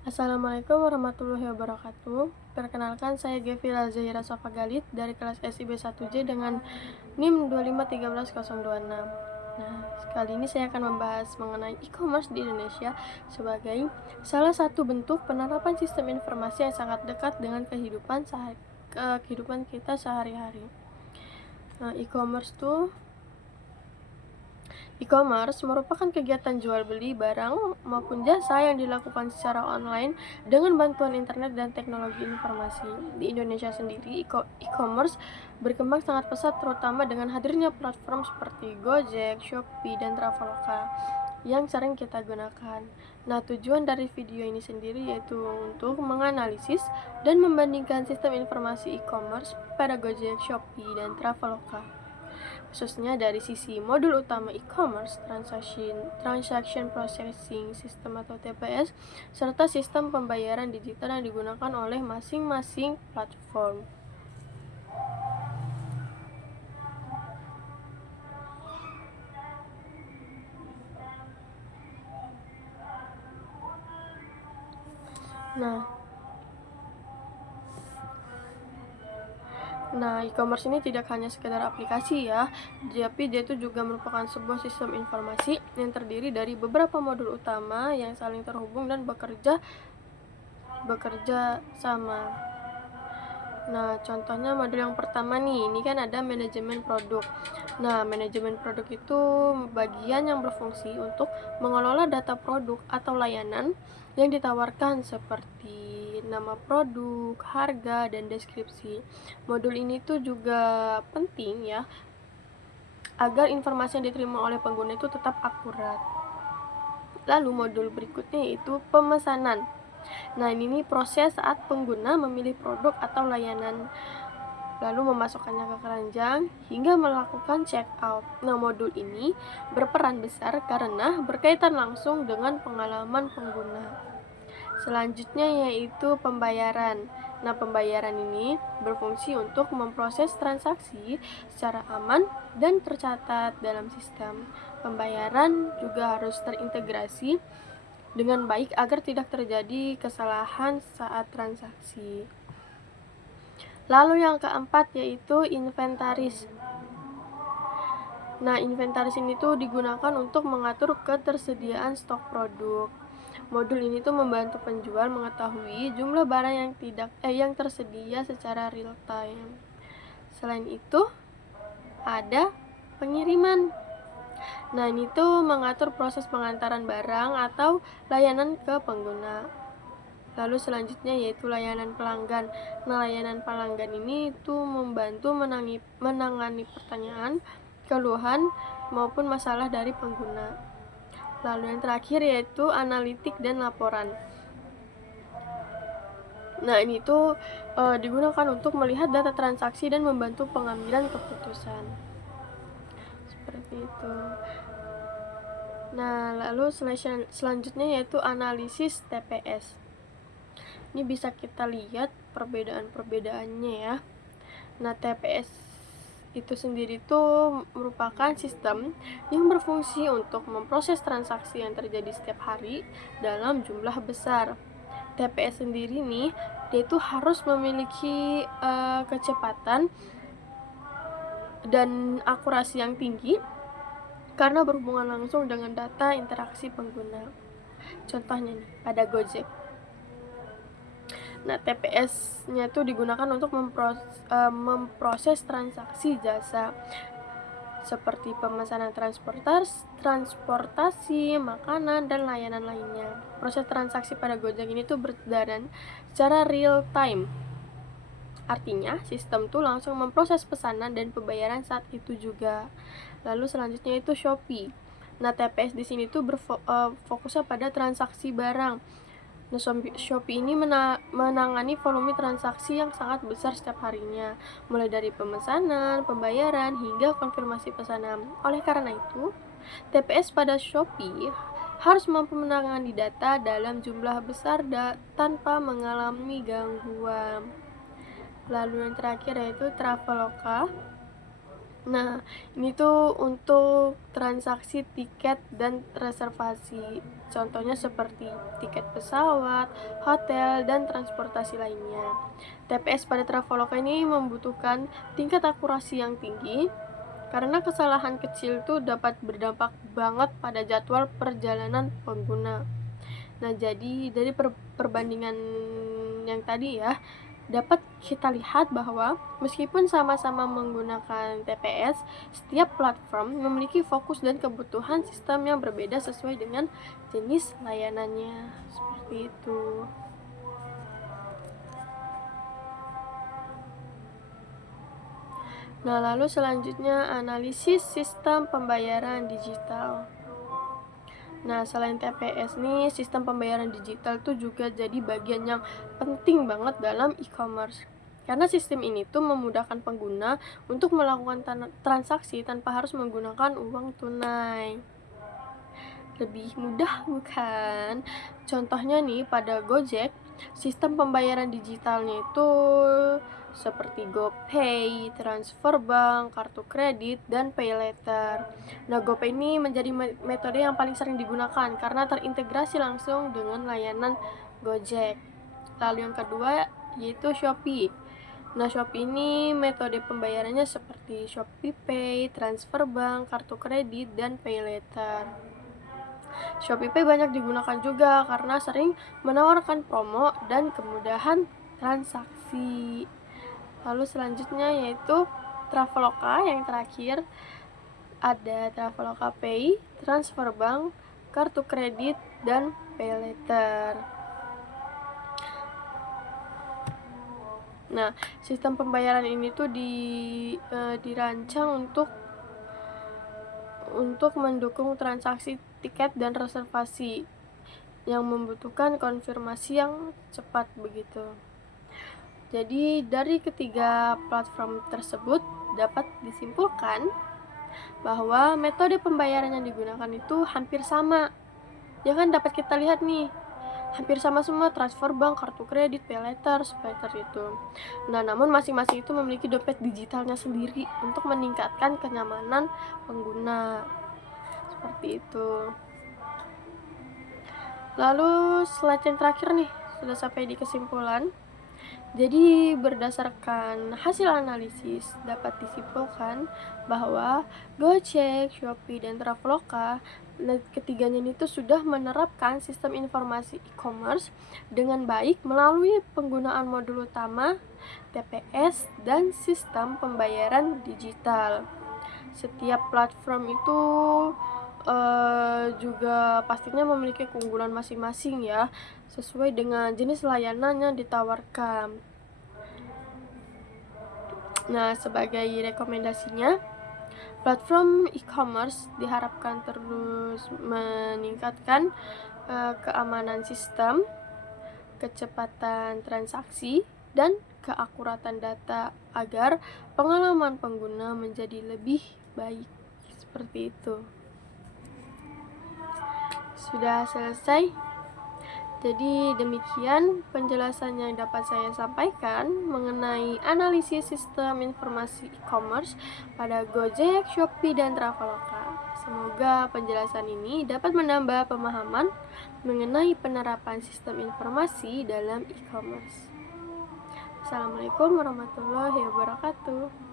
Assalamualaikum warahmatullahi wabarakatuh. Perkenalkan, saya Gevila Zahira Sofagalit dari kelas SIB 1J dengan NIM 2513026. Nah, kali ini saya akan membahas mengenai e-commerce di Indonesia sebagai salah satu bentuk penerapan sistem informasi yang sangat dekat dengan kehidupan kita sehari-hari. Nah, E-commerce merupakan kegiatan jual beli barang maupun jasa yang dilakukan secara online dengan bantuan internet dan teknologi informasi. Di Indonesia sendiri, e-commerce berkembang sangat pesat terutama dengan hadirnya platform seperti Gojek, Shopee, dan Traveloka yang sering kita gunakan. Nah, tujuan dari video ini sendiri yaitu untuk menganalisis dan membandingkan sistem informasi e-commerce pada Gojek, Shopee, dan Traveloka, khususnya dari sisi modul utama e-commerce, transaction processing system atau TPS, serta sistem pembayaran digital yang digunakan oleh masing-masing platform. Nah, e-commerce ini tidak hanya sekedar aplikasi ya, tapi dia itu juga merupakan sebuah sistem informasi yang terdiri dari beberapa modul utama yang saling terhubung dan bekerja sama. Nah, contohnya modul yang pertama nih, ini kan ada manajemen produk. Nah, manajemen produk itu bagian yang berfungsi untuk mengelola data produk atau layanan yang ditawarkan seperti nama produk, harga, dan deskripsi. Modul ini tuh juga penting ya, agar informasi yang diterima oleh pengguna itu tetap akurat. Lalu modul berikutnya yaitu pemesanan. Nah, ini proses saat pengguna memilih produk atau layanan, lalu memasukkannya ke keranjang hingga melakukan check out. Nah, modul ini berperan besar karena berkaitan langsung dengan pengalaman pengguna. Selanjutnya yaitu pembayaran. Nah, pembayaran ini berfungsi untuk memproses transaksi secara aman dan tercatat dalam sistem. Pembayaran juga harus terintegrasi dengan baik agar tidak terjadi kesalahan saat transaksi. Lalu yang keempat yaitu inventaris. Nah, inventaris ini tuh digunakan untuk mengatur ketersediaan stok produk. Modul ini tuh membantu penjual mengetahui jumlah barang yang tersedia secara real time. Selain itu, ada pengiriman. Nah, ini tuh mengatur proses pengantaran barang atau layanan ke pengguna. Lalu selanjutnya yaitu layanan pelanggan. Nah, layanan pelanggan ini tuh membantu menangani pertanyaan, keluhan, maupun masalah dari pengguna. Lalu yang terakhir yaitu analitik dan laporan. Nah, ini tuh digunakan untuk melihat data transaksi dan membantu pengambilan keputusan. Seperti itu. Nah, lalu selanjutnya yaitu analisis TPS. Ini bisa kita lihat perbedaan-perbedaannya ya. Nah, TPS itu sendiri tuh merupakan sistem yang berfungsi untuk memproses transaksi yang terjadi setiap hari dalam jumlah besar. TPS sendiri nih, dia itu harus memiliki kecepatan dan akurasi yang tinggi karena berhubungan langsung dengan data interaksi pengguna. Contohnya nih, pada Gojek. Nah, TPS-nya itu digunakan untuk memproses transaksi jasa seperti pemesanan transportasi, makanan, dan layanan lainnya. Proses transaksi pada Gojek ini tuh berjalan secara real time. Artinya, sistem tuh langsung memproses pesanan dan pembayaran saat itu juga. Lalu selanjutnya itu Shopee. Nah, TPS di sini tuh fokusnya pada transaksi barang. Nah, Shopee ini menangani volume transaksi yang sangat besar setiap harinya, mulai dari pemesanan, pembayaran, hingga konfirmasi pesanan. Oleh karena itu, TPS pada Shopee harus mampu menangani data dalam jumlah besar tanpa mengalami gangguan. Lalu yang terakhir yaitu Traveloka. Nah, ini tuh untuk transaksi tiket dan reservasi. Contohnya seperti tiket pesawat, hotel, dan transportasi lainnya. TPS pada Traveloka ini membutuhkan tingkat akurasi yang tinggi karena kesalahan kecil itu dapat berdampak banget pada jadwal perjalanan pengguna. Nah, jadi dari perbandingan yang tadi ya, dapat kita lihat bahwa meskipun sama-sama menggunakan TPS, setiap platform memiliki fokus dan kebutuhan sistem yang berbeda sesuai dengan jenis layanannya. Seperti itu. Nah, lalu selanjutnya analisis sistem pembayaran digital. Nah, selain TPS nih, sistem pembayaran digital tuh juga jadi bagian yang penting banget dalam e-commerce. Karena sistem ini tuh memudahkan pengguna untuk melakukan transaksi tanpa harus menggunakan uang tunai. Lebih mudah bukan? Contohnya nih pada Gojek, sistem pembayaran digitalnya itu seperti GoPay, transfer bank, kartu kredit, dan pay later. Nah, GoPay ini menjadi metode yang paling sering digunakan karena terintegrasi langsung dengan layanan Gojek. Lalu yang kedua yaitu Shopee. Nah, Shopee ini metode pembayarannya seperti Shopee Pay, transfer bank, kartu kredit, dan pay later. Shopee Pay banyak digunakan juga karena sering menawarkan promo dan kemudahan transaksi. Lalu selanjutnya yaitu Traveloka yang terakhir. Ada Traveloka Pay, transfer bank, kartu kredit, dan pay later. Nah, sistem pembayaran ini tuh dirancang untuk mendukung transaksi tiket dan reservasi yang membutuhkan konfirmasi yang cepat begitu. Jadi dari ketiga platform tersebut dapat disimpulkan bahwa metode pembayaran yang digunakan itu hampir sama. Ya kan, dapat kita lihat nih, hampir sama semua, transfer bank, kartu kredit, pay later, seperti itu. Nah, namun masing-masing itu memiliki dompet digitalnya sendiri untuk meningkatkan kenyamanan pengguna. Seperti itu. Lalu slide yang terakhir nih, sudah sampai di kesimpulan. Jadi berdasarkan hasil analisis dapat disimpulkan bahwa Gojek, Shopee, dan Traveloka ketiganya ini tuh sudah menerapkan sistem informasi e-commerce dengan baik melalui penggunaan modul utama, TPS, dan sistem pembayaran digital. Setiap platform itu juga pastinya memiliki keunggulan masing-masing ya, sesuai dengan jenis layanan yang ditawarkan. Nah, sebagai rekomendasinya, platform e-commerce diharapkan terus meningkatkan keamanan sistem, kecepatan transaksi, dan keakuratan data agar pengalaman pengguna menjadi lebih baik. Seperti itu. Sudah selesai. Jadi demikian penjelasan yang dapat saya sampaikan mengenai analisis sistem informasi e-commerce pada Gojek, Shopee, dan Traveloka. Semoga penjelasan ini dapat menambah pemahaman mengenai penerapan sistem informasi dalam e-commerce. Assalamualaikum warahmatullahi wabarakatuh.